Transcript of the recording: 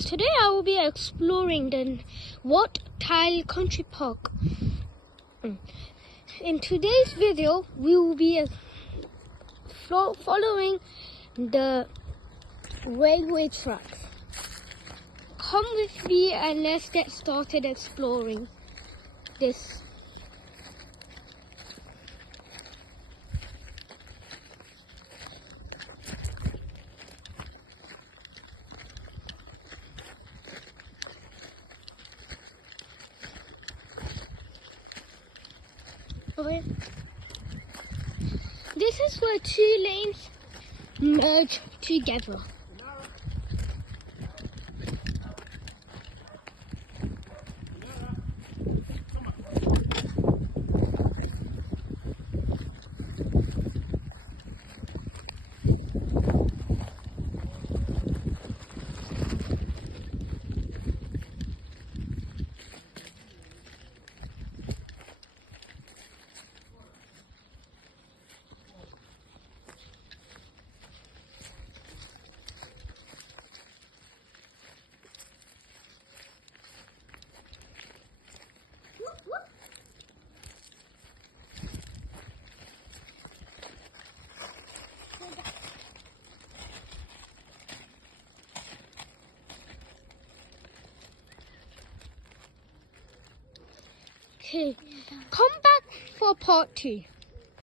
Today I will be exploring the Wat Tile Country Park. In today's video, we will be following the railway tracks. Come with me and let's get started exploring this. Okay. This is where two lanes merge together. Okay, come back for part 2.